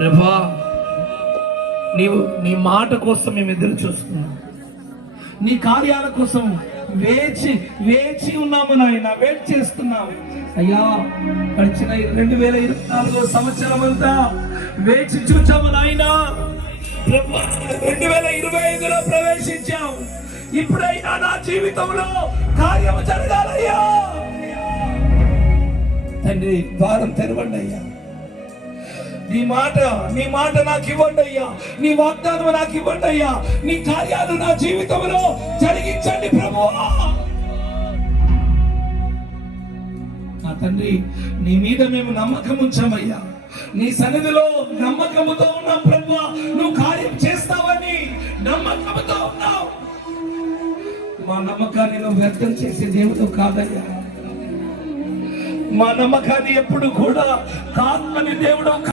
ప్రభా, నీ మాట కోసం మేము ఎదురు చూస్తున్నాం, నీ కార్యాల కోసం వేచి ఉన్నాము నాయన, వెయిట్ చేస్తున్నాం అయ్యా. గడిచిన 2024 సంవత్సరం అంతా వేచి చూచాము నాయన. 2025లో ప్రవేశించాం. ఇప్పుడైనా నా జీవితంలో కార్యం జరగాలయ్యా. తండ్రి, ద్వారం తెరవండి అయ్యా. నీ మాట నాకు ఇవ్వండి అయ్యా. నీ వాగ్దానం నాకు ఇవ్వండి అయ్యా. నీ కార్యాలు నా జీవితంలో జరిగించండి ప్రభువా. నా తండ్రి, నీ మీద మేము నమ్మకం ఉంచామయ్యా. నీ సన్నిధిలో నమ్మకముతో ఉన్నాం ప్రభువా. నువ్వు కార్యం చేస్తావని నమ్మకంతో ఉన్నావు. మా నమ్మకాన్ని నువ్వు వ్యర్థం చేసే దేవుడు కాదయ్యా. మా నమ్మకాన్ని ఎప్పుడు కూడా కాదని దేవుడు